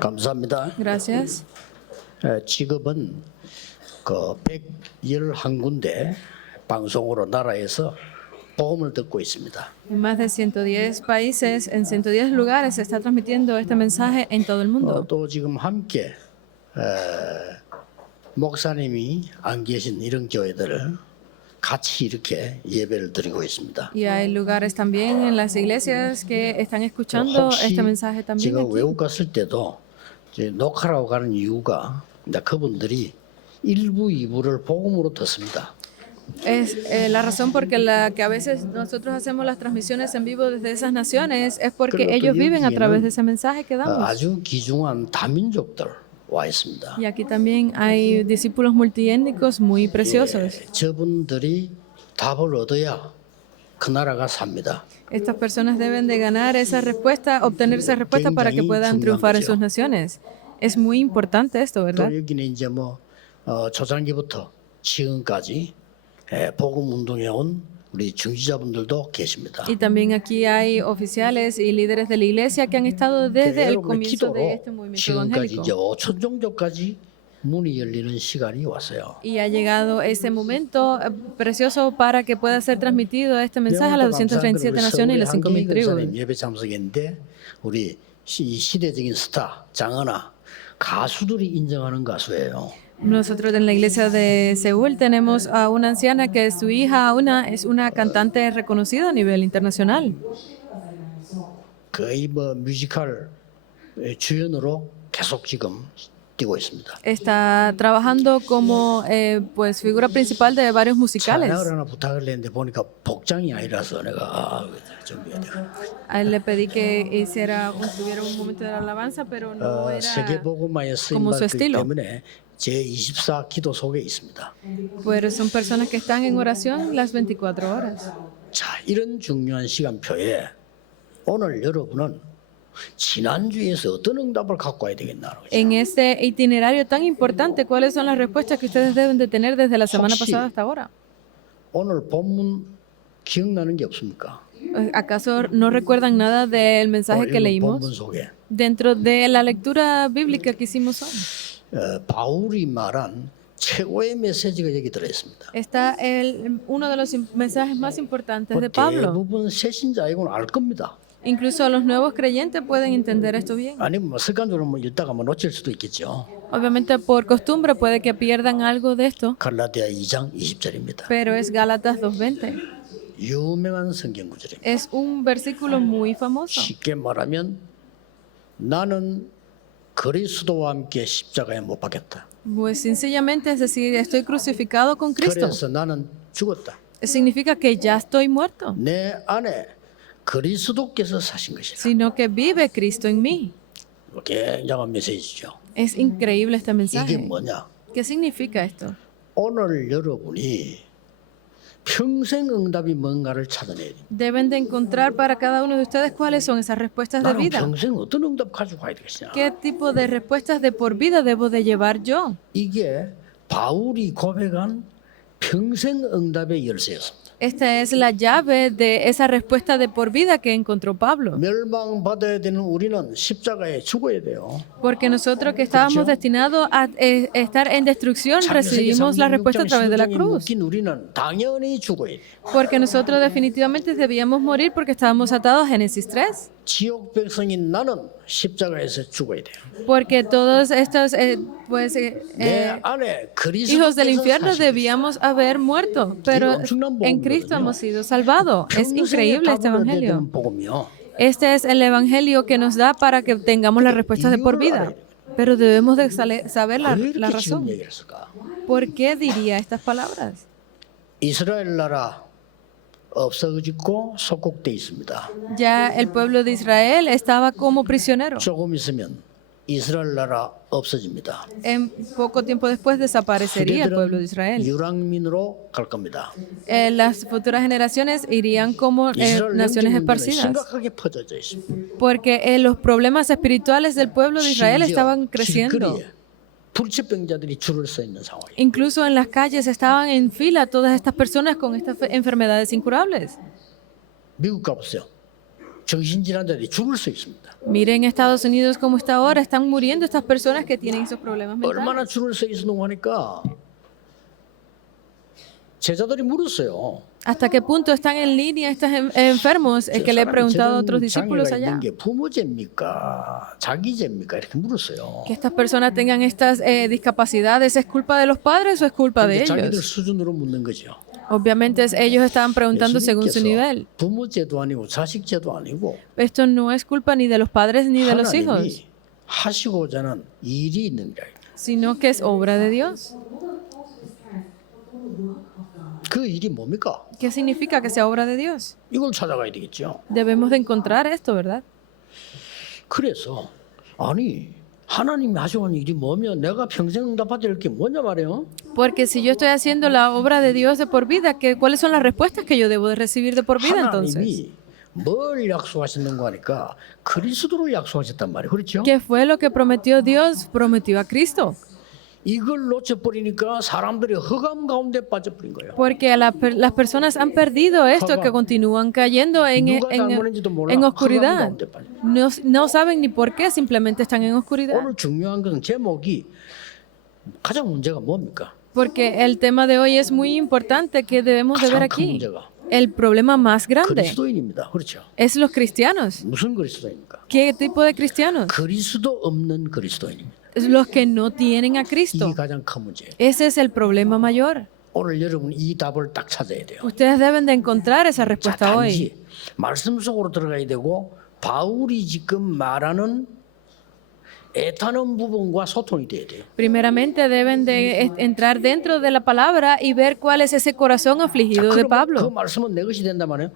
감사합니다. Gracias. 지금은 그 111군데 방송으로 나라에서 복음을 듣고 있습니다. En más de 110 países, en 110 lugares se está transmitiendo este mensaje en todo el mundo. 또 지금 함께 목사님이 안 계신 이런 교회들을 같이 이렇게 예배를 드리고 있습니다. Y hay lugares también en las iglesias que están escuchando 혹시 este mensaje también 제가 aquí. 외국 갔을 때도 이제 녹화라고 가는 이유가 이제 그분들이 1부, 2부를 복음으로 듣습니다. Es la razón por la que a veces nosotros hacemos las transmisiones en vivo desde esas naciones es porque 그리고 또 ellos viven a través 여기에는 de ese mensaje que damos. 아주 귀중한 다민족들 와 있습니다. Y aquí también hay discípulos multiétnicos muy preciosos. 저분들이 답을 얻어야 그 나라가 삽니다. Estas personas deben de ganar esa respuesta, obtener esa respuesta para que puedan triunfar en sus naciones. Es muy importante esto, 또 ¿verdad? 여기는 이제 뭐 초창기부터 지금까지 복음 운동에 온 우리 중지자분들도 계십니다. Y también aquí hay oficiales y líderes de la iglesia que han estado desde el 여러분의 comienzo de 기도로 este movimiento 지금까지 이제 evangélico. 5천 종족까지 문이 열리는 시간이 왔어요. Y ha llegado ese momento precioso para que pueda ser transmitido este mensaje a las 237 naciones y las 5.000 tribus. 예배 참석했는데 우리 이 시대적인 스타 장은아 가수들이 인정하는 가수예요. Nosotros en la iglesia de Seúl tenemos a una anciana que su hija es una cantante reconocida a nivel internacional. 거의 뭐 뮤지컬 주연으로 계속 지금 뛰고 있습니다. Está trabajando como pues figura principal de varios musicales. 찬양을 하나 부탁을 했는데 보니까 복장이 아니라서 내가 준비해야 돼. A él le pedí que tuviera un momento de alabanza, pero no era 세계복음화의 como su 쓰임받기 estilo. 때문에 제24 기도 속에 있습니다. Pero son personas que están en oración las 24 horas. 자, 이런 중요한 시간표에 오늘 여러분은 지난주에서 어떤 응답을 갖고 와야 되겠나. En este itinerario tan importante, ¿cuáles son las respuestas que ustedes deben de tener desde la semana pasada hasta ahora? 오늘 본문 기억나는 게 없습니까? ¿Acaso no recuerdan nada del mensaje que 오늘 leímos? 본문 속에 Dentro de la lectura bíblica que hicimos hoy, 바울이 말한 최고의 메시지가 여기 들어있습니다. está uno de los mensajes más importantes de Pablo. 대부분 새신자이고는 알 겁니다. Incluso los nuevos creyentes pueden entender esto bien. 아니면 뭐 습관적으로 뭐 읽다가 뭐 놓칠 수도 있겠죠. Obviamente por costumbre puede que pierdan algo de esto, 갈라디아 2장 20절입니다. pero es Gálatas 2:20. 유명한 성경 구절입니다. Es un versículo muy famoso. 쉽게 말하면 나는 그리스도와 함께 십자가에 못 박혔다. Pues sencillamente es decir, estoy crucificado con Cristo. 그래서 나는 죽었다. Significa que ya estoy muerto, 내 안에 그리스도께서 사신 것이다. sino que vive Cristo en mí. 굉장한 메시지죠. Es increíble este 이게 mensaje. 뭐냐? ¿Qué significa esto? 오늘 여러분이 평생 응답이 뭔가를 찾아내야 됩니다. Deben de encontrar para cada uno de ustedes cuáles son esas respuestas de 나는 vida. 평생 어떤 응답 가지고 가야 되겠냐? ¿Qué tipo de respuestas de por vida debo de llevar yo? 이게 바울이 고백한 평생 응답의 열쇠였습니다. Esta es la llave de esa respuesta de por vida que encontró Pablo. 멸망받아야 되는 우리는 십자가에 죽어야 돼요. Porque nosotros que estábamos destinados a estar en destrucción recibimos la respuesta a través de la cruz. 묶인 우리는 당연히 죽어야 돼요. Porque nosotros definitivamente debíamos morir porque estábamos atados a Génesis 3. 지옥 백성인 나는 십자가에서 죽어야 돼요. Porque todos estos 내 안에 hijos del 그리스도께서 infierno 사신 debíamos haber muerto, pero en Cristo hemos sido salvados. Es increíble este evangelio. 복음이요. Este es el evangelio que nos da para que tengamos las respuestas de por vida. Pero debemos de saber 왜 la 이렇게 지금 razón. 얘기를 했을까? ¿Por qué diría estas palabras? 이스라엘 나라 없어지고 속국돼 있습니다. Ya el pueblo de Israel estaba como prisionero. 조금 있으면 이스라엘 나라 없어집니다. En poco tiempo después desaparecería el pueblo de 후대들은 Israel. 유랑민으로 갈 겁니다. Las futuras generaciones irían como 이스라엘 naciones 영적 문제는 esparcidas. 심각하게 퍼져져 있습니다. Porque los problemas espirituales del pueblo de Israel estaban 심지어 creciendo. 길거리에 불치병자들이 줄을 서 있는 상황이에요. Incluso en las calles estaban en fila todas estas personas con estas enfermedades incurables. 미국 가보세요. 정신질환자들이 죽을 수 있습니다. Miren Estados Unidos cómo está ahora, están muriendo estas personas que tienen esos problemas mentales. 얼마나 줄을 서 있었는고 하니까 제자들이 물었어요. ¿Hasta qué punto están en línea estos enfermos? Es que le he preguntado a otros discípulos 장애가 allá. 있는 게 부모죄입니까? 자기죄입니까? 이렇게 물었어요. Que estas personas tengan estas discapacidades, ¿es culpa de los padres o es culpa de 자기들 ellos? 수준으로 묻는 거죠. Obviamente ellos estaban preguntando según su nivel. 부모죄도 아니고 자식죄도 아니고 Esto no es culpa ni de los padres ni de los hijos, 하나님이 하시고자 하는 일이 있는 거예요. sino que es obra de Dios. 그 일이 뭡니까? ¿Qué significa que sea obra de Dios? 이걸 찾아가야 되겠죠. Debemos de encontrar esto, ¿verdad? 그래서 아니 하나님이 하시는 일이 뭐면 내가 평생 응답받을 게 뭐냐 말이에요. Porque si yo estoy haciendo la obra de Dios de por vida, ¿cuáles son las respuestas que yo debo de recibir de por vida entonces? 하나님이 뭘 약속하셨는가 하니까 그리스도를 약속하셨단 말이에요. 그렇죠? ¿Qué fue lo que prometió Dios? Prometió a Cristo. 이걸 놓쳐버리니까 사람들이 흑암 가운데 빠져버린 거예요. Porque las personas han perdido esto, que continúan cayendo 누가 잘못했는지도 몰라. en 흑암 oscuridad. 가운데 빠져. No saben ni por qué, simplemente están en oscuridad. 오늘 중요한 것은 제목이 가장 문제가 뭡니까? Porque el tema de hoy es muy importante que debemos de ver 가장 큰 aquí. 문제가 El problema más grande 그리스도인입니다. 그렇죠? es los cristianos. 무슨 그리스도입니까? ¿Qué tipo de cristianos? 그리스도 없는 그리스도인입니다. Es los que no tienen a 이게 Cristo. 가장 큰 문제예요. Ese es el problema mayor. 오늘 여러분 이 답을 딱 찾아야 돼요. Ustedes deben de encontrar esa 자, respuesta hoy. 단지 말씀 속으로 들어가야 되고 바울이 지금 말하는 애타는 부분과 소통이 돼야 돼요. Primeramente deben de entrar dentro de la palabra y ver cuál es ese corazón afligido de 그 Pablo. 말씀은 내 것이 된단 말이에요.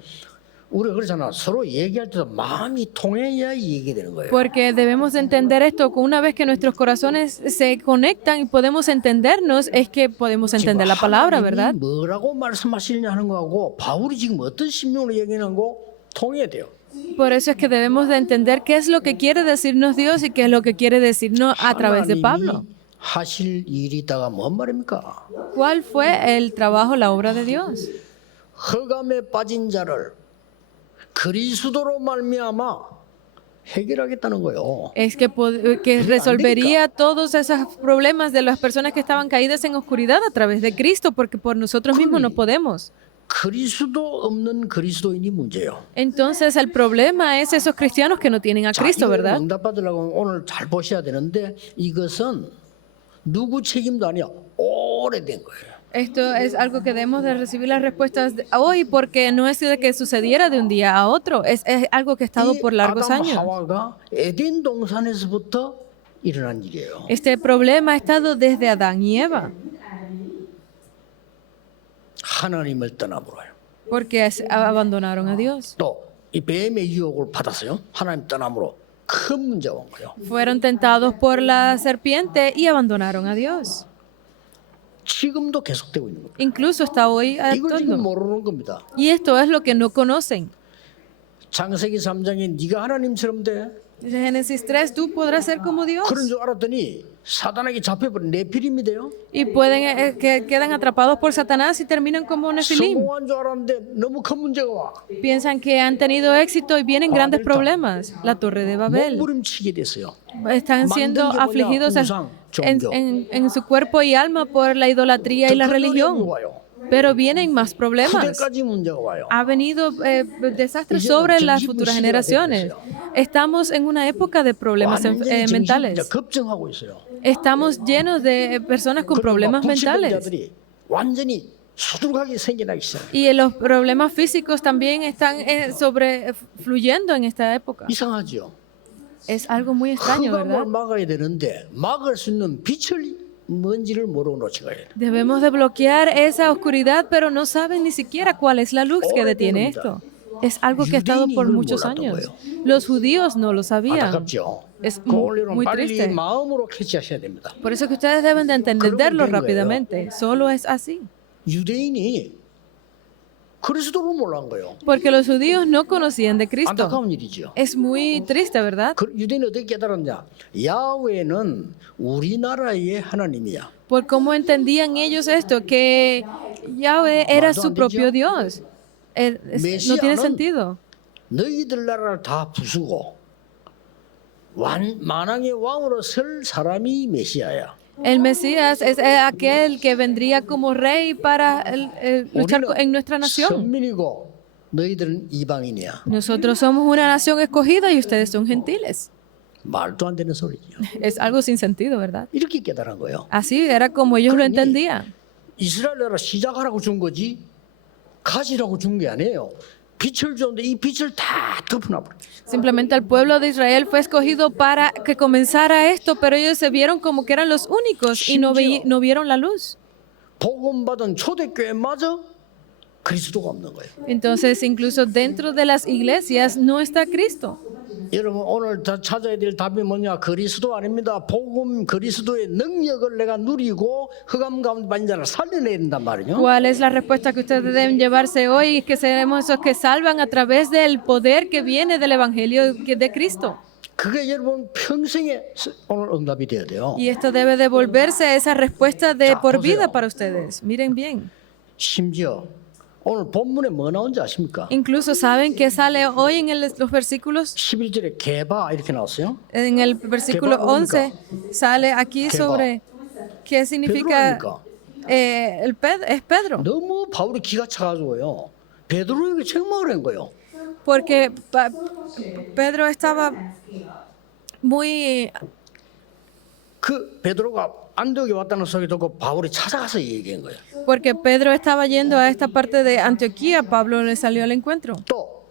우리가 그러잖아. 서로 얘기할 때도 마음이 통해야 이 얘기 되는 거예요. Porque debemos de entender esto, que una vez que nuestros corazones se conectan y podemos entendernos, es que podemos entender la palabra, ¿verdad? 하나님이 뭐라고 말씀하시느냐 하는 거하고 바울이 지금 어떤 심령으로 얘기하는 거 통해야 돼요. Por eso es que debemos de entender qué es lo que quiere decirnos Dios y qué es lo que quiere decirnos a través de Pablo. 하나님이 하실 일이다가 뭔 말입니까? ¿Cuál fue el trabajo, la obra de Dios? 흑암에 빠진 자를 그리스도로 말미암아 해결하겠다는 거예요. Es que resolvería todos esos problemas de las personas que estaban caídas en oscuridad a través de Cristo, porque por nosotros mismos no podemos. 그리스도 없는 그리스도인이 문제예요. Entonces el problema es esos cristianos que no tienen a Cristo, 이걸 ¿verdad? 응답받으려고 오늘 잘 보셔야 되는데 이것은 누구 책임도 아니야. 오래된 거예요. Esto es algo que debemos de recibir las respuestas hoy, porque no es de que sucediera de un día a otro, es algo que ha estado por largos 아담 años. 하와가 에덴 동산에서부터 일어난 일이에요. Este problema ha estado desde Adán y Eva, 하나님을 떠남으로요. porque abandonaron a Dios. 또 이 뱀의 유혹을 받았어요. 하나님 떠남으로 큰 문제가 온 거예요. Fueron tentados por la serpiente y abandonaron a Dios. 지금도 계속되고 있는 겁니다. Incluso hasta hoy 이걸 지금 actuando. 모르는 겁니다. Y esto es lo que no conocen. 창세기 3장에 네가 하나님처럼 돼. Génesis 3, tú podrás ser como Dios. 그런 줄 알았더니 사단에게 잡혀버린 네피림이 돼요. Y pueden que quedan atrapados por Satanás y terminan como Nefilim. 성공한 줄 알았는데 너무 큰 문제가 와. Piensan que han tenido éxito y vienen grandes problemas. La Torre de Babel. 몸부림치게 됐어요. Están siendo 만든 게 뭐냐? afligidos 우상, 종교. en su cuerpo y alma por la idolatría y la 더 큰 어려움이 religión. 와요. Pero vienen más problemas. 후대까지 문제가 와요. Ha venido desastres 이제는 sobre las 정신분 futuras 시대가 generaciones. 되고 Estamos en una época de problemas 완전히 정신 mentales. 급증하고 있어요. Estamos llenos de personas con problemas mentales. 불치병자들이 완전히 수두룩하게 생겨나기 시작해요. Y los problemas físicos también están fluyendo en esta época. 이상하죠. Es algo muy extraño, 흑암을 ¿verdad? 막아야 되는데 막을 수 있는 빛을 뭔지를 모르고 놓치고 있어요. Debemos de bloquear esa oscuridad, pero no saben ni siquiera cuál es la luz que detiene esto. Es algo que ha estado por muchos años. Los judíos no lo sabían. 안타깝죠. Es 그 원리는 muy 빨리 triste. 마음으로 캐치하셔야 됩니다. Por eso que ustedes deben de entenderlo 그러면 된 rápidamente. Solo es así. 유대인이 그리스도를 몰란 거예요. Porque los judíos no conocían de Cristo. 안타까운 일이죠. Es muy triste, ¿verdad? 유대인이 어떻게 깨달았냐? 야훼는 우리나라의 하나님이야. Por cómo entendían ellos esto, que Yahweh era 말도 su 안 propio 되죠? Dios. No tiene 메시아는 sentido. 너희들 나라를 다 부수고 만왕의 왕으로 설 사람이 메시아야. El Mesías es aquel que vendría como rey para luchar en nuestra nación. 선민이고 너희들은 이방인이야. Nosotros somos una nación escogida y ustedes son gentiles. 말도 안 되는 소리죠. Es algo sin sentido, ¿verdad? 이렇게 깨달은 거예요. Así era como ellos lo 그러니 entendían. 이스라엘 나라 시작하라고 준 거지 가지라고 준 게 아니에요. 빛을 줬는데 이 빛을 다 덮어놔버려. Simplemente el pueblo de Israel fue escogido para que comenzara esto, pero ellos se vieron como que eran los únicos y no vieron la luz. 복음 받은 초대교회마저 그리스도가 없는 거예요. Entonces, incluso dentro de las iglesias no está Cristo. 여러분 오늘 찾아야 될 답이 뭐냐? 그리스도 아닙니다. 복음 그리스도의 능력을 내가 누리고 흑암 가운데 빠진 자를 살려내야 된단 말이죠. ¿Cuál es la respuesta que ustedes deben llevarse hoy? Que seremos esos que salvan a través del poder que viene del Evangelio de Cristo. 그게 여러분 평생에 오늘 응답이 돼야 돼요. Y esto debe devolverse a esa respuesta de 자, por 보세요. vida para ustedes. Miren bien. 심지어 오늘 본문에 뭐 나온지 아십니까? Incluso saben que sale hoy en los versículos, 11절에 개바 이렇게 나왔어요. en el versículo 11, sale aquí ¿Qué sobre qué significa es Pedro. 너무 바울이 기가 차가지고요. 베드로에게 책망을 한 거예요. Porque Pedro estaba muy... 그 베드로가 안디옥에 왔다는 소리 듣고 바울이 찾아가서 얘기한 거예요. Porque Pedro estaba yendo a esta parte de Antioquía, Pablo le salió al encuentro. 또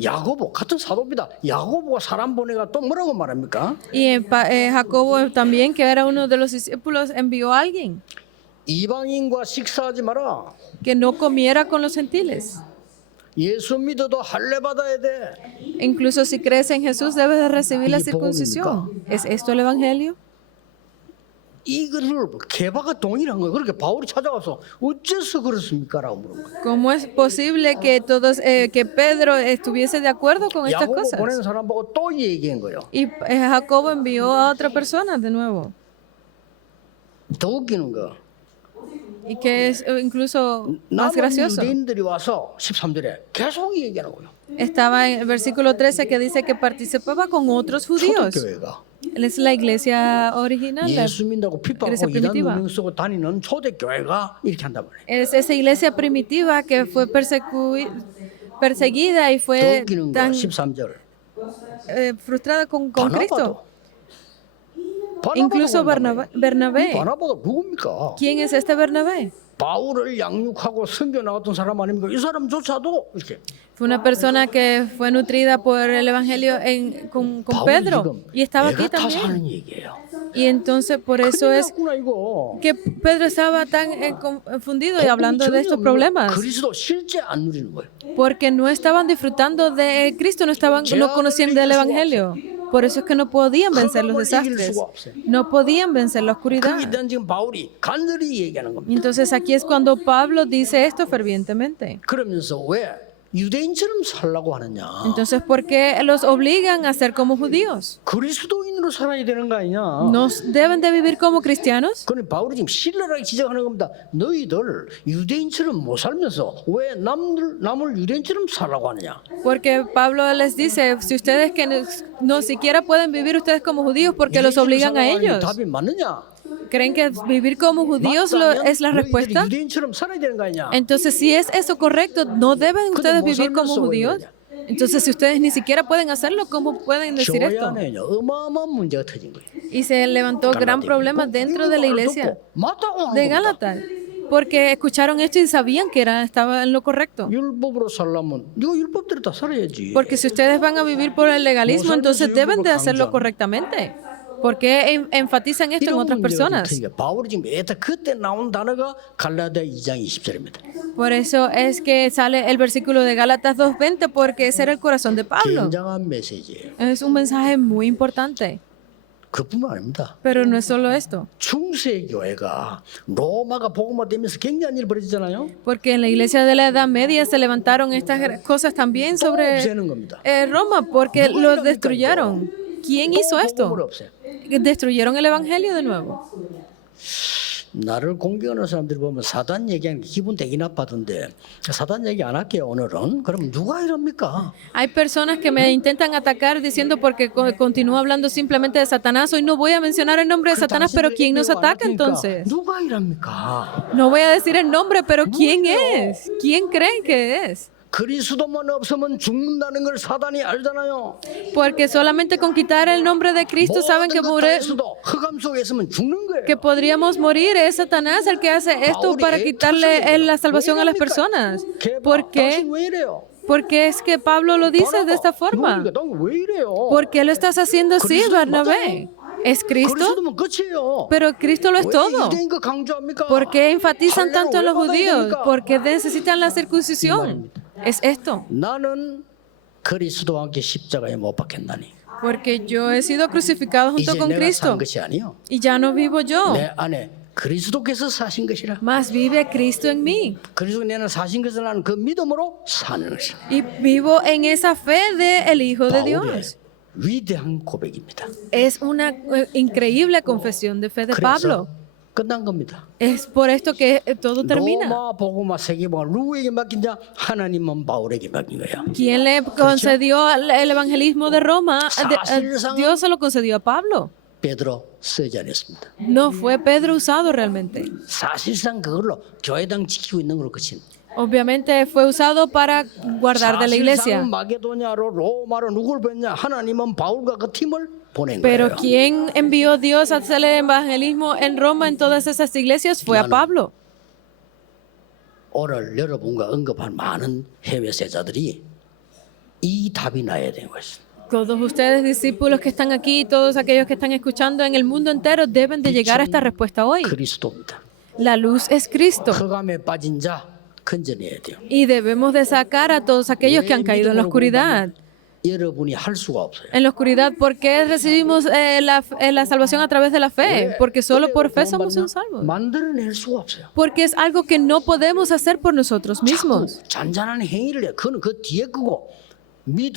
야고보 같은 사도입니다. 야고보가 사람 보내가 또 뭐라고 말합니까? Y Jacobo también, que era uno de los discípulos, envió a alguien 이방인과 식사하지 마라. que no comiera con los gentiles. 예수 믿어도 할례 받아야 돼. Incluso si crees en Jesús, debes de recibir la ¿Y circuncisión. ¿Es esto el evangelio? 이거를 개바가 동일한 거예요. 그렇게 바울이 찾아와서 어째서 그렇습니까라고 물은 거예요. ¿Cómo es posible que todos, que Pedro estuviese de acuerdo con estas 야고보 cosas? 보낸 사람 보고 또 얘기한 거예요. Y Jacobo envió a otra persona de nuevo. 더 웃기는 거. Y que es incluso más 남은 gracioso. 유대인들이 와서 13절에 계속 얘기하는 거예요. Estaba en el versículo 13 que dice que participaba con otros judíos. 초대교회가 Él es la iglesia original, la 예수 믿는다고 iglesia 핍박하고 이단 primitiva. 누명 쓰고 다니는 초대교회가 이렇게 한단 말이에요. Es esa iglesia primitiva que fue perseguida y 더 fue 웃기는 거 tan 13절. frustrada con Cristo. 바나바도 Incluso 온단 말이에요. Bernabé. 바나바가 누굽니까? ¿Quién es este Bernabé? 바울을 양육하고 섬겨 나갔던 사람 아닙니까? 이 사람조차도 이렇게 Fue una persona que fue nutrida por el Evangelio con 바울이 Pedro 지금 y estaba aquí 애가 타서 también. 하는 얘기예요. Y entonces por eso es 큰일 났구나 이거. que Pedro estaba tan confundido y hablando de estos problemas, 그리스도 실제 안 누리는 거예요. porque no estaban disfrutando de Cristo, no conocían del Evangelio. Por eso es que no podían vencer los desastres, no podían vencer la oscuridad. 그에 대한 지금 바울이 간절히 얘기하는 Y 겁니다. entonces aquí es cuando Pablo dice esto fervientemente. 그러면서 왜 유대인처럼 살라고 하느냐? Entonces, ¿por qué los obligan a ser como judíos? 그리스도인으로 살아야 되는 거 아니냐? ¿No deben de vivir como cristianos? 그런데 바울이 지금 신랄하게 지적하는 겁니다. 너희들 유대인처럼 못 살면서 왜 남을 유대인처럼 살라고 하느냐? Porque Pablo les dice, si ustedes que no siquiera pueden vivir ustedes como judíos, porque los obligan a ellos. 답이 맞느냐? ¿Creen que vivir como judíos es la 너희들이 respuesta? 유대인처럼 살아야 되는 거 아니냐? Entonces, si es eso correcto, ¿no deben ustedes 못 vivir como 살면서 왜 judíos? 그러냐? Entonces, si ustedes ni siquiera pueden hacerlo, ¿cómo pueden decir 교회 esto? 안에요 어마어마한 문제가 터진 거예요. Y se levantó gran problema dentro de la iglesia de Gálatas, porque escucharon esto y sabían que estaba en lo correcto. 율법으로 살려면 이거 율법대로 다 살아야지. Porque si ustedes van a vivir por el legalismo, entonces deben de hacerlo correctamente. ¿Por qué enfatizan esto en 이런 otras 문제가 personas? 터지니까 바울이 지금 그때 나온 단어가 갈라디아 2장 20절입니다. Por eso es que sale el versículo de Gálatas 2:20, porque ese era el corazón de Pablo. 굉장한 메시지예요. Es un mensaje muy importante. 그뿐만 아닙니다. Pero no es solo esto, 중세 교회가 로마가 복음화되면서 굉장한 일을 벌이잖아요. porque en la iglesia de la Edad Media se levantaron estas cosas también sobre 없애는 겁니다. Roma, porque lo destruyeron. ¿Quién hizo 복음을 esto? 없애요. Destruyeron el evangelio de nuevo. 나를 공경하는 사람들이 보면 사단 얘기하는 게 기분 되게 나빠던데 사단 얘기 안 할게요 오늘은. 그럼 누가 이럽니까? Hay personas que me intentan atacar diciendo porque continúo hablando simplemente de Satanás. Hoy no voy a mencionar el nombre de Satanás, pero ¿quién nos ataca entonces? 누가 이럽니까? No voy a decir el nombre, pero ¿quién es? ¿Quién creen que es? 그리스도만 없으면 죽는다는 걸 사단이 알잖아요. Porque solamente con quitar el nombre de Cristo saben que, 모든 것 다 했어도 흑암 속에 있으면 죽는 거예요. que podríamos morir. Es Satanás el que hace esto para quitarle la salvación a las personas. ¿Por qué? 당신 왜 이래요? Porque es que Pablo lo dice de esta forma. 그러니까 너 왜 이래요? ¿Por qué lo estás haciendo así, Cristo Bernabé? ¿Es Cristo? 그리스도면 끝이에요. Pero Cristo lo es 왜 todo. 유대인 거 강조합니까? ¿Por qué enfatizan 할례를 tanto en los 왜 받아야 judíos? 됩니까? Porque necesitan la circuncisión. Es esto. 나는 그리스도와 함께 십자가에 못 박혔나니 Porque yo he sido crucificado junto 이제 con 내가 산 Cristo. 것이 아니요 Y ya no vivo yo, 내 안에 그리스도께서 사신 것이라. más vive Cristo en mí. 그리스도 내는 사신 것을 나는 그 믿음으로 사는 것이라. Y vivo en esa fe del Hijo de 바울의 Dios. 위대한 고백입니다. Es una increíble confesión de fe de Pablo. 그래서 끝난 겁니다. Es por esto que todo termina. 로마 복음화 세계복음 누구에게 맡긴자 하나님은 바울에게 맡긴 거야. ¿Quién le concedió el evangelismo de Roma? 사실상- Dios se lo concedió a Pablo. 베드로 쓰지 않았습니다. No fue Pedro usado realmente. 사실상 그걸로 교회당 지키고 있는 걸로 그친. Obviamente fue usado para guardar de la iglesia. 사실상 마게도냐로 로마로 누굴 보냈냐? 하나님은 바울과 그 팀을 보낸 Pero 거예요. quien envió Dios a hacer el evangelismo en Roma en todas esas iglesias fue a Pablo. 오늘 여러분과 언급한 많은 해외 세자들이 이 답이 나야 되는 것입니다. Todos ustedes, discípulos que están aquí, todos aquellos que están escuchando en el mundo entero, deben de llegar a esta respuesta hoy. 그리스도입니다. La luz es Cristo. 흑암에 빠진 자 건져내야 돼요. Y debemos de sacar a todos aquellos que han caído en la oscuridad. 여러분이 할 수가 없어요. En la oscuridad, ¿por qué recibimos la salvación a través de la fe? Porque solo por fe somos salvos. 만들어낼 수가 없어요. Porque es algo que no podemos hacer por nosotros mismos. 잔잔한 행위를 해. 그건 그 뒤에 거고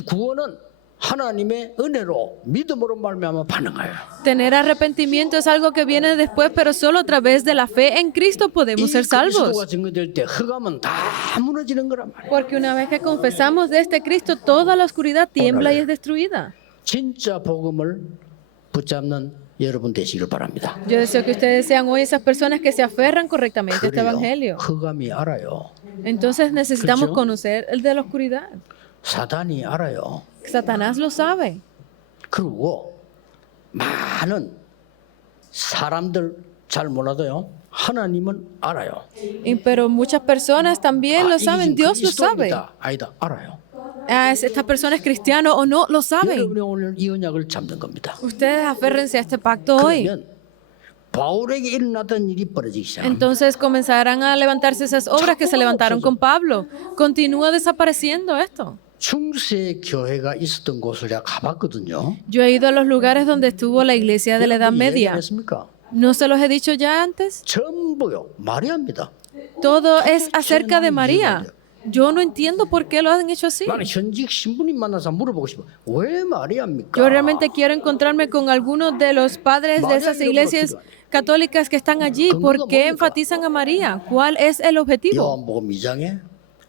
구원은 하나님의 은혜로 믿음으로 말미암아 받는 거예요. Tener arrepentimiento es algo que viene después, pero solo a través de la fe en Cristo podemos ser 그리스도가 salvos. 증거될 때 흑암은 다 무너지는 거란 말이에요. Porque una vez que confesamos de este Cristo, toda la oscuridad tiembla y es destruida. 진짜 복음을 붙잡는 여러분 되시길 바랍니다. Yo deseo que ustedes sean hoy esas personas que se aferran correctamente a este 그래요. evangelio. 흑암이 알아요. Entonces necesitamos 그렇죠? conocer el de la oscuridad. 사단이 알아요. Satanás lo sabe. 그리고 많은 사람들 잘 몰라도요. 하나님은 알아요. Pero muchas personas también lo 이게 saben. 지금 Dios lo sabe. 그리스도입니다. 아니다. 알아요. Esta persona es cristiano o no, lo saben. 여러분이 오늘 이 언약을 잡는 겁니다. Ustedes aférrense a este pacto hoy. 그러면 바울에게 일어났던 일이 벌어지기 시작합니다. Entonces comenzarán a levantarse esas obras que se levantaron con Pablo. Continúa desapareciendo esto. 중세 교회가 있었던 곳을 제가 가봤거든요. Yo he ido a los lugares donde estuvo la iglesia de la Edad Media. 했습니까? ¿No se los he dicho ya antes? 전부요. 마리아입니다. Todo es acerca de María. Yo no entiendo por qué lo han hecho así. 나는 현직 신부님 만나서 물어보고 싶어. 왜 마리아입니까? Yo realmente quiero encontrarme con algunos de los padres de esas iglesias católicas que están allí. ¿Por qué enfatizan a María? ¿Cuál es el objetivo? 요한복음 2장에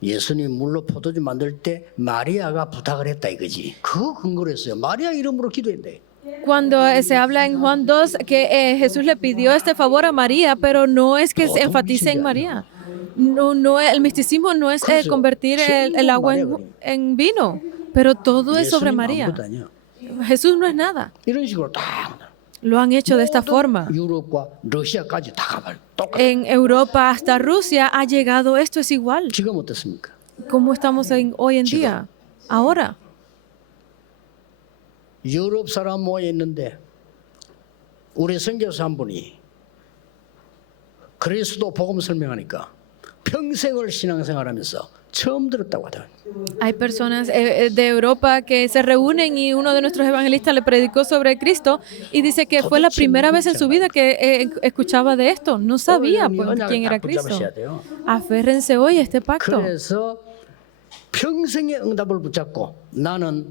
예수님 물로 포도주 만들 때 마리아가 부탁을 했다 이거지. 그거 근거로 했어요. 마리아 이름으로 기도했대. Cuando se habla en Juan 2 que Jesús le pidió este favor a María, pero no es que se enfatice en María. No, el misticismo no es convertir el agua en vino, pero todo es sobre 예수님 María. 아무것도 아니야. Jesús no es nada. 이런 식으로 딱 Lo han hecho de esta forma. 유럽과 러시아까지 다 가발 똑같아. En Europa hasta Rusia ha llegado esto, es igual. 지금 어떻습니까? ¿Cómo estamos hoy en día? Ahora. 유럽 사람 모여 있는데 우리 선교사 한 분이 그리스도 복음 설명하니까 평생을 신앙생활하면서 처음 들었다고 하더라고요. Hay personas de Europa que se reúnen y uno de nuestros evangelistas le predicó sobre Cristo y dice que fue la primera vez en su vida que escuchaba de esto. No sabía pues, quién era Cristo. Aférrense hoy a este pacto. 그래서 평생의 응답을 붙잡고 나는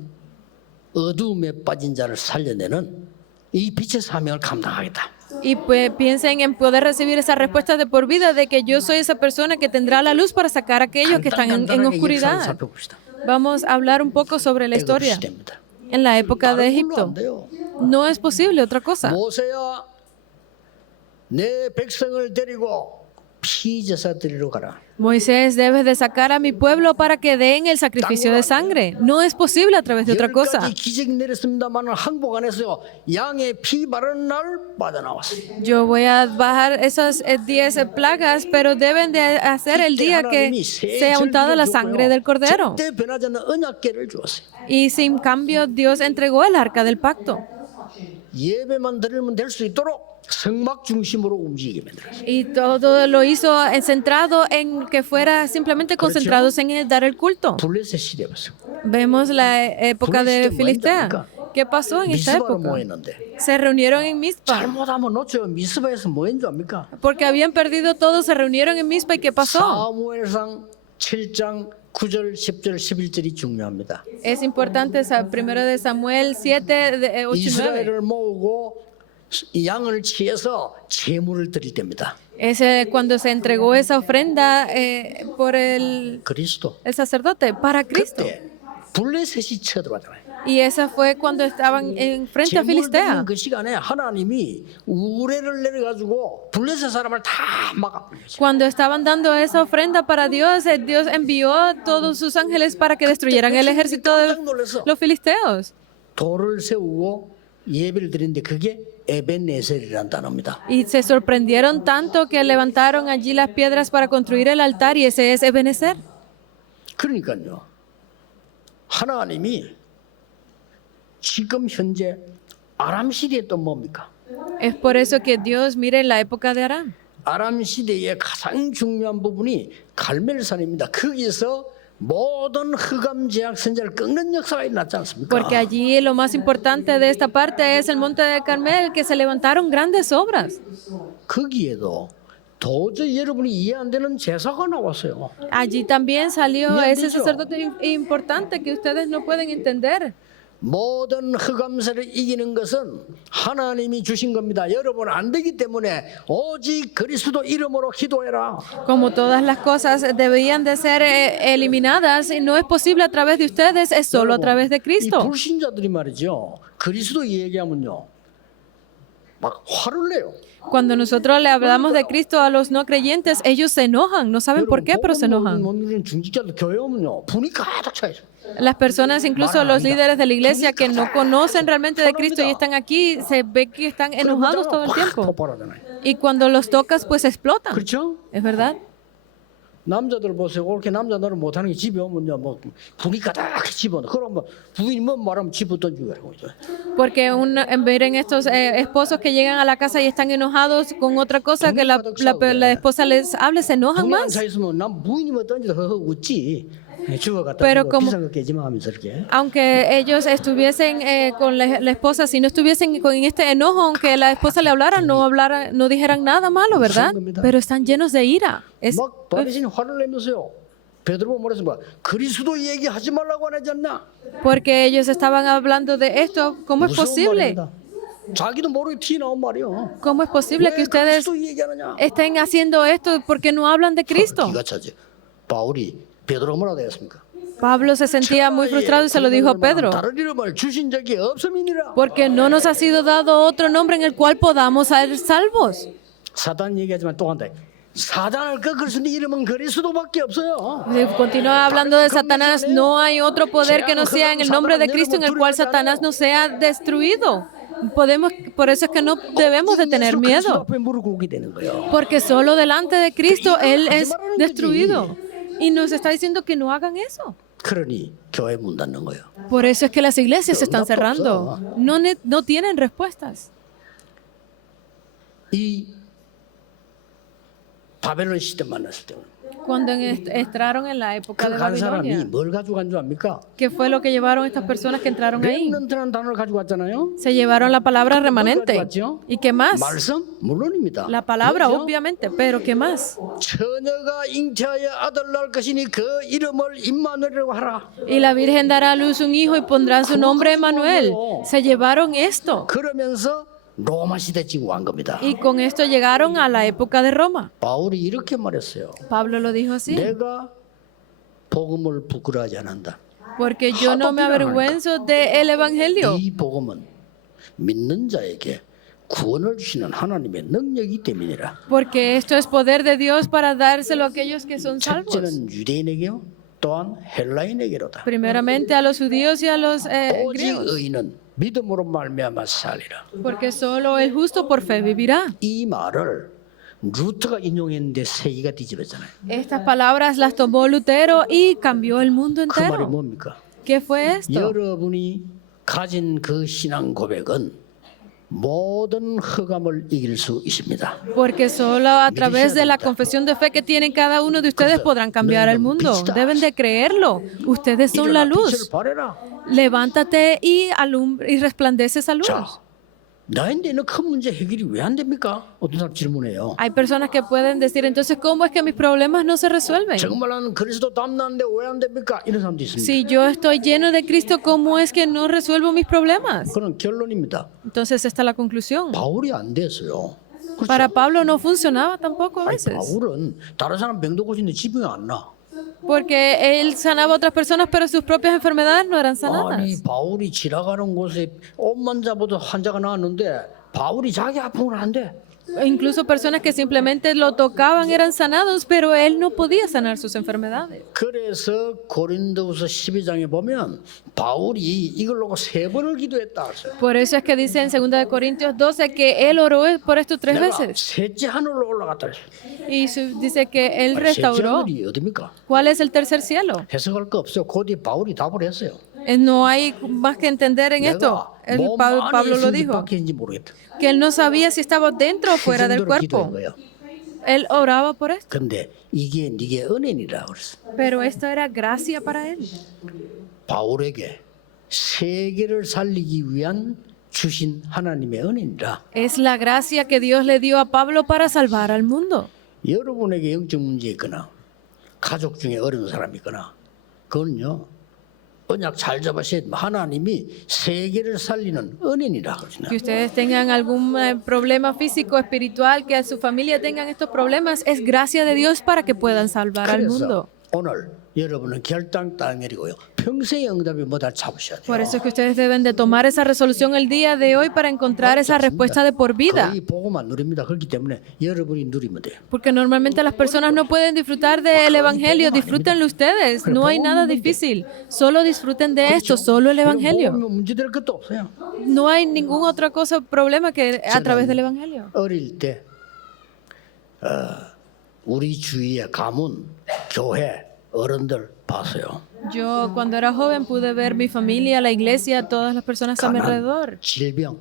어두움에 빠진 자를 살려내는 이 빛의 사명을 감당하겠다. Y pues piensen en poder recibir esa respuesta de por vida de que yo soy esa persona que tendrá la luz para sacar a aquellos que están en 간단하게 역사를 oscuridad. 살펴봅시다. Vamos a hablar un poco sobre la 애굽 historia. 시대입니다. En la época de 다른 걸로 Egipto 안 돼요. no es posible otra cosa. 모세야 내 백성을 데리고 피제사 드리러 가라. Moisés, debes de sacar a mi pueblo para que den el sacrificio de sangre. No es posible a través de otra cosa. 10가지 기적이 내렸습니다만 항복 안 했어요. 양의 피 바르는 날 빠져나왔어요. Yo voy a bajar esas 10 plagas, pero deben de hacer el día que sea untada la sangre del cordero. 절대 변하지 않는 언약궤를 주었어요. Y sin cambio, Dios entregó el arca del pacto. 예배만 드리면 될 수 있도록 성막 중심으로 움직이게 만들었어요. Y todo lo hizo centrado en que fuera simplemente concentrados en el dar el culto. 블레셋 시대 봤어요. Vemos la época de 블레셋 Filistea. 뭐였습니까? ¿Qué pasó en esta 미스바로 época? 모였는데 Se reunieron en Mizpa. 잘못하면 놓쳐요. 미스바에서 뭐인 줄 압니까? Porque habían perdido todo, se reunieron en Mizpa. ¿Y qué pasó? 사무엘상 7장 9절, 10절, 11절이 중요합니다. Es importante, primero de Samuel 7, 8 y 9. 이스라엘을 모으고 이 양을 취해서 제물을 드릴 때입니다. Es cuando se entregó esa ofrenda por 그리스도. el sacerdote para Cristo. 그때 블레셋이 쳐들어왔잖아요. Y esa fue cuando estaban en frente a 제물 Filistea. 드리는 그 시간에 하나님이 우레를 내려가지고 블레셋 사람을 다 막아버렸어요. Cuando estaban dando esa ofrenda para Dios, Dios envió a todos sus ángeles para que destruyeran el ejército de los filisteos. 돌을 세우고 예배를 드리는데 그게 에벤네셀이라는 단어입니다. Y se sorprendieron tanto que levantaron allí las piedras para construir el altar y ese es Ebenezer. 그러니까요. 하나님이 지금 현재 아람 시대에 또 뭡니까? Es por eso que Dios, mire en la época de Aram. 아람 시대의 가장 중요한 부분이 갈멜산입니다. 거기서 모든 흑암 제약 선자를 꺾는 역사가 일어났지 않습니까? Porque allí lo más importante de esta parte es el monte de Carmel, que se levantaron grandes obras. 거기에도 도저히 여러분이 이해 안 되는 제사가 나왔어요. Allí también salió Ya ese dicho. sacerdote importante que ustedes no pueden entender. 모든 흑암세를 이기는 것은 하나님이 주신 겁니다. 여러분 안 되기 때문에 오직 그리스도 이름으로 기도해라. Como todas las cosas debían de ser eliminadas, y no es posible a través de ustedes, es solo a través de 이 Cristo. 불신자들이 말이죠. 그리스도 얘기하면요. 막 화를 내요. Cuando nosotros le hablamos de Cristo a los no creyentes, ellos se enojan, no saben por qué, pero se enojan. 못 누리는 중직자들 교회 오면요. 분이 가득 차 있어요. Las personas, incluso los líderes de la iglesia que no conocen realmente de Cristo y están aquí, se ve que están enojados todo el tiempo. 폭발하잖아요. Y cuando los tocas, pues explotan. 그렇죠? ¿Es verdad? 남자들 보세요. 그렇게 남자 노릇 못하는 게 집에 오면요, 뭐 분이 가득히 집어넣어. 그러면 부인이 뭐 말하면 집어 던지고 그러죠. Porque miren estos esposos que llegan a la casa y están enojados con otra cosa que la esposa les hable, se enojan 분이 más. 앉아 있으면 난 부인이 뭐 던져도 허허 웃지. 죽어갔다. Pero como- 비싼 거 깨지마 하면서 이렇게. Aunque ellos estuviesen con la esposa, si no estuviesen con este enojo, aunque la esposa le hablara, no dijeran nada malo, ¿verdad? Pero están llenos de ira. 막 바리새인이 화를 내면서요. 베드로가 뭐랬어? 그리스도 얘기하지 말라고 안 하지 않나? Porque ellos estaban hablando de esto. ¿Cómo es 무서운 posible? 말입니다. 자기도 모르게 티 나온 말이요. ¿Cómo es posible que 왜 ustedes 그리스도 얘기하느냐? estén haciendo esto porque no hablan de Cristo? 기가 차지. 바울이 베드로가 뭐라 되었습니까? Pablo se sentía muy frustrado y se lo dijo a Pedro. 다른 이름을 주신 적이 없음이니라. Porque no nos ha sido dado otro nombre en el cual podamos ser salvos. 사단 얘기하지만 또 한다. 사단을 꺾을 수 있는 이름은 그리스도밖에 없어요. Continúa hablando de Satanás. No hay otro poder que no sea en el nombre de Cristo en el cual Satanás no sea destruido. Por eso es que no debemos de tener 예수 그리스도 miedo. 앞에 무릎 꿇게 되는 거예요. Porque solo delante de Cristo Él es destruido. Y nos está diciendo que no hagan eso. 그러니 교회 문 닫는 거예요. Por eso es que las iglesias se están cerrando. No tienen respuestas. 이 바벨론 시대 만났을 때 Cuando entraron en la época de 그 간 사람이 Babilonia, 뭘 가지고 간 줄 압니까? ¿qué fue lo que llevaron estas personas que entraron ahí? 렘넌트라는 단어를 가지고 왔잖아요. Se llevaron la palabra remanente. ¿Y qué más? 말씀? 물론입니다. La palabra, 뭐죠? obviamente, pero ¿qué más? 처녀가 잉태하여 아들 낳을 것이니 그 이름을 임마누엘이라고 하라. Y la Virgen dará a luz un hijo y pondrán su nombre Emmanuel. Se llevaron esto. 그러면서 로마 시대 지고 간 겁니다. Y con esto llegaron a la época de Roma. 바울이 이렇게 말했어요. Pablo lo dijo así. 내가 복음을 부끄러워하지 않는다. Porque yo no me avergüenzo del Evangelio. 이 복음은 믿는 자에게 구원을 주시는 하나님의 능력이기 때문이라. Porque esto es poder de Dios para dárselo a aquellos que son salvos. 첫째는 유대인에게요, 또한 헬라인에게로다. Primeramente a los judíos y a los 오직 griegos. 의인은 믿음으로 말미암아 살리라. Porque solo el justo por fe vivirá. 이 말을 루트가 인용했는데 세계가 뒤집었잖아요. Estas palabras las tomó Lutero y cambió el mundo 그 말이 entero. 뭡니까? ¿Qué fue esto? 여러분이 가진 그 신앙 고백은 모든 흑암을 이길 수 있습니다. Porque solo a través de la confesión de fe que tienen cada uno de ustedes podrán cambiar el mundo. Deben de creerlo. Ustedes son la 일어나 빛을 luz. 발해라. Levántate y y resplandece esa luz. 자, 나인데 있는 큰 문제 해결이 왜 안 됩니까? 어떤 사람 질문해요. Hay personas que pueden decir, entonces, ¿cómo es que mis problemas no se resuelven? 정말 나는 그리스도 닮나는데 왜 안 됩니까? 이런 사람도 있습니다. Si yo estoy lleno de Cristo, ¿cómo es que no resuelvo mis problemas? 그런 결론입니다. Entonces, esta es la conclusión. 바울이 안 됐어요. 그렇죠? Para Pablo no funcionaba tampoco a 아니, veces. 바울은 다른 사람 병도 고치는데 지병이 안 나. Porque él sanaba a otras personas, pero sus propias enfermedades no eran 아니 sanadas. 바울이 지나가는 곳에 옷만 잡아도 환자가 나왔는데 바울이 자기 아픔을 안 돼. Incluso personas que simplemente lo tocaban eran sanados, pero él no podía sanar sus enfermedades. 그래서 고린도후서 12장에 보면 바울이 이걸 놓고 3번을 기도했다. Por eso es que dice en 2 de Corintios 12 que él oró por esto 3 내가 veces. 셋째 하늘로 올라갔다. Y dice que él 셋째 restauró. 하늘이 어딥니까? ¿Cuál es el tercer cielo? 해석할 거 없어요. 곧이 바울이 답을 했어요. No hay más que entender en esto. 내가 몸 Pablo 안에 lo 있는지 dijo. 밖에 있는지 모르겠다. Que él no sabía si estaba dentro o 그 fuera del 정도로 기도한 cuerpo. 거예요. Él oraba por esto. 근데 이게 네게 은혜니라 그랬어. Pero esto era gracia para él. 바울에게 세계를 살리기 위한 주신 하나님의 은혜니라. Es la gracia que Dios le dio a Pablo para salvar al mundo. 여러분에게 영적 문제 있거나 가족 중에 어려운 사람이 있거나 그건요 언약 잘 잡으셔야 하나님이 세계를 살리는 은혜니라 그러잖아요. Que ustedes tengan algún problema físico, espiritual, que a su familia tengan estos problemas, es gracia de Dios para que puedan salvar al mundo. 그래서 오늘 여러분은 결단 딱 내리고요. 평생의 응답이 뭐다 잡으셔야 돼요. Por eso es que ustedes deben de tomar esa resolución el día de hoy para encontrar esa respuesta de por vida. 거의 보고만 누립니다. 그렇기 때문에 여러분이 누리면 돼요. Porque normalmente las personas no pueden disfrutar del Evangelio, disfrútenlo ustedes, no hay nada difícil, solo disfruten de esto, solo el Evangelio. 보면 문제될 것도 없어요. No hay ninguna otra cosa, problema que a través del Evangelio. 어릴 때 우리 주위의 가문, 교회, 어른들 봤어요. Yo cuando era joven pude ver mi familia, la iglesia, todas las personas a mi alrededor. 질병,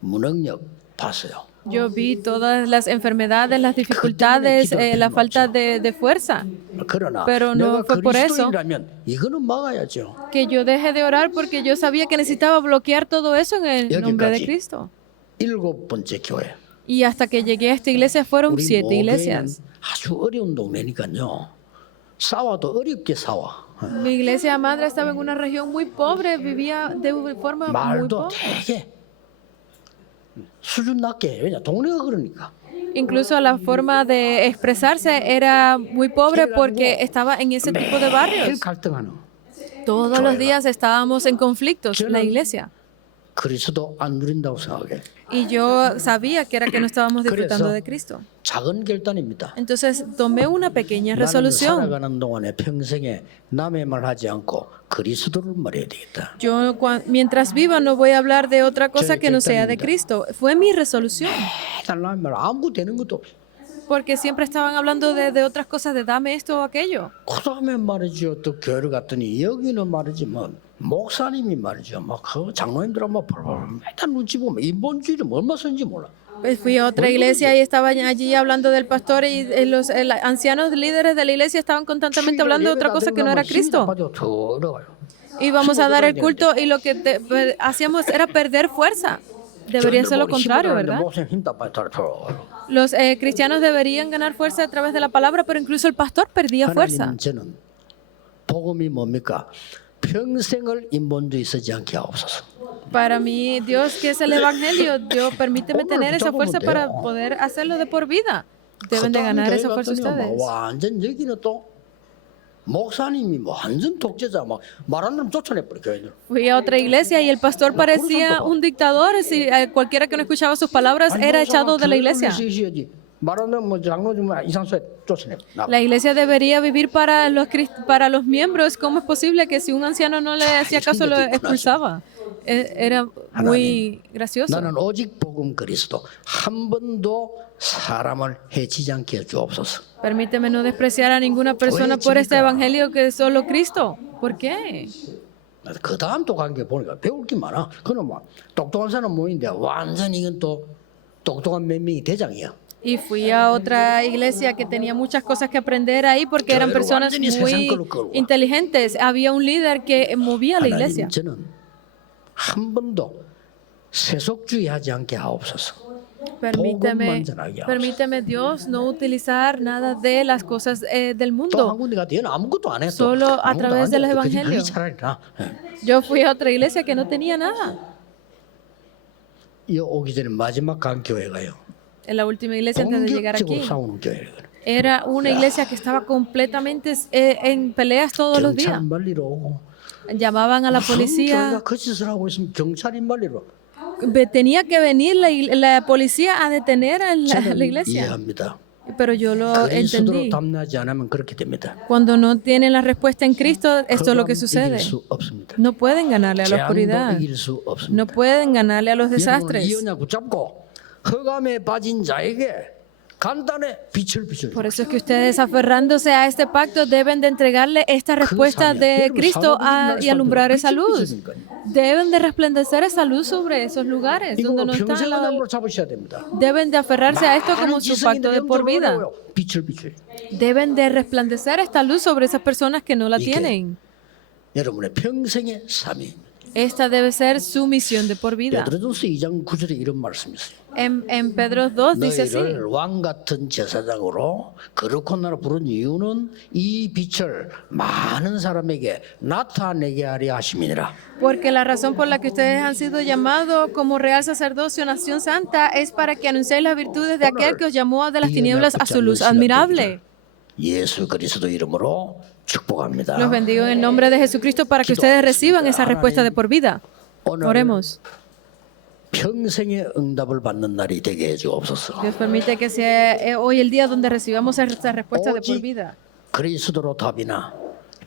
무능력 봤어요. Yo vi todas las enfermedades, las dificultades, la falta de fuerza. 그러나 Pero no 내가 fue por eso 그리스도인이라면 이거는 막아야죠. que yo dejé de orar porque yo sabía que necesitaba bloquear todo eso en el nombre de 여기까지. Cristo. 7번째 교회. Y hasta que llegué a esta iglesia fueron 우리 7 모교회는 iglesias. 아주 어려운 동네니까요. 싸워도 어렵게 싸워. Mi iglesia madre estaba en una región muy pobre, vivía de forma muy 말도 pobre. 되게 수준 낮게 해. 왜냐 동네가 그러니까. Incluso la forma de expresarse era muy pobre porque estaba en ese tipo de 매일 barrios. 갈등하는. Todos los días estábamos en conflictos, la iglesia. 그리스도 안 누린다고 생각해. Y yo sabía que era que no estábamos disfrutando de Cristo. 작은 결단입니다. Entonces tomé una pequeña 나는 resolución. 살아가는 동안에 평생에 남의 말 하지 않고 그리스도를 말해야 되겠다. Yo mientras viva no voy a hablar de otra cosa que no sea de Cristo. Fue mi resolución. 맨날 남의 말 아무것도 되는 것도 없어. Porque siempre estaban hablando de otras cosas, de dame esto o aquello. 그 다음에 말이죠. 또 교회를 갔더니 여기는 말이지 뭐 목사님이 말이죠. 막그 장로님들은 막 맨날 눈치 보면 인본주의를 얼마 쓰는지 몰라. Pues fui a otra iglesia y estaban allí hablando del pastor y los ancianos líderes de la iglesia estaban constantemente hablando de otra cosa que no era Cristo. Íbamos a dar el culto y lo que hacíamos era perder fuerza. Debería ser lo contrario, ¿verdad? Los cristianos deberían ganar fuerza a través de la palabra, pero incluso el pastor perdía fuerza. 하나님 저는 복음이 뭡니까? 평생을 인본주의 쓰지 않게 하옵소서. Para mí, Dios, que es el Evangelio, Dios, permíteme tener esa fuerza para poder hacerlo de por vida. Deben de ganar esa fuerza ustedes. 완전 여기는 또 목사님이 뭐 완전 독재자 막 말하는 사람 쫓아내버려 교회는. Fui a otra iglesia y el pastor parecía un dictador. Si cualquiera que no escuchaba sus palabras era echado de la iglesia. 말하는 뭐 장로 좀 이상소에 쫓아내. La iglesia debería vivir para los miembros. ¿Cómo es posible que si un anciano no le hacía caso lo expulsaba? Era muy gracioso. 나는 오직 복음 그리스도 한 번도 사람을 해치지 않게 해 주옵소서. Permíteme no despreciar a ninguna persona por este evangelio que es solo Cristo. ¿Por qué? 그 다음 또 관계 보니까 배울 게 많아. 그는 뭐 똑똑한 사람 모인데 완전 이건 또 똑똑한 몇 명이 대장이야. Y fui a otra iglesia que tenía muchas cosas que aprender ahí porque eran personas muy inteligentes. Había un líder que movía la iglesia. 하나님 저는 한 번도 세속주의하지 않게 하옵소서. Permíteme Dios no utilizar nada de las cosas del 또 mundo, 한 군데 가도 얘는 아무것도 안 했어. solo a 아무것도 través 안 de los 했어. 그게 evangelios. 차라리 나. Yo fui a otra iglesia que no tenía nada. 이 오기 전에 마지막 간 교회가요. En la última iglesia antes de llegar aquí, 본격적으로 싸우는 교회거든. era una iglesia que estaba completamente en peleas todos los días. 경찰 말리러 오고. Llamaban a la 무슨 policía. 교회가 그 짓을 하고 있으면 경찰이 말리러. Tenía que venir la policía a detener a la 저는 iglesia. 이해합니다. Pero yo lo 그리스도로 entendí. 담나지 않으면 그렇게 됩니다. Cuando no tienen la respuesta en Cristo, esto es lo que 흑암 sucede. 이길 수 없습니다. No pueden ganarle a la 재앙도 oscuridad. 이길 수 없습니다. No pueden ganarle a los 여러분은 이 desastres. 언약 붙잡고 흑암에 빠진 자에게 간단해 빛을 비춰. Por eso es que ustedes, aferrándose a este pacto, deben de entregarle esta respuesta de Cristo y alumbrar esa luz. Deben de resplandecer esa luz sobre esos lugares 이거 donde no están. 평생 언약으로 잡으셔야 됩니다. Deben de aferrarse a esto como su pacto de por vida. 빛을 비춰. Deben de resplandecer esta luz sobre esas personas que no la 이게 tienen. 여러분의 평생의 삶이. Esta debe ser su misión de por vida. 베드로전서 2장 9절에 이런 말씀이 있어요. En Pedro 2 dice así. 너희를 왕 같은 제사장으로 거룩한 나라 부른 이유는 이 빛을 많은 사람에게 나타내게 하려 하심이니라. Porque la razón por la que ustedes han sido llamados como real sacerdocio, nación santa, es para que anunciéis las virtudes de aquel que os llamó de las tinieblas a su luz admirable. 예수 그리스도 이름으로 축복합니다. Los bendigo en el nombre de Jesucristo para que ustedes reciban esa respuesta de por vida. Oremos. 평생의 응답을 받는 날이 되게 해 주옵소서. Dios permite que sea hoy el día donde recibamos esa respuesta de por vida. 그리스도로 답이나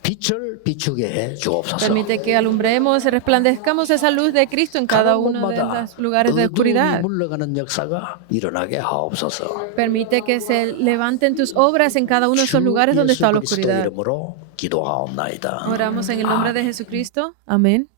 빛을 비추게 해 주옵소서. Permite que alumbremos y resplandezcamos esa luz de Cristo en cada uno de los lugares de oscuridad. 물러가는 역사가 일어나게 하옵소서. Permite que se levanten tus obras en cada uno de esos lugares donde está la 예수 그리스도 oscuridad. 이름으로 기도하옵나이다. Oramos en el nombre de Jesucristo. Amén.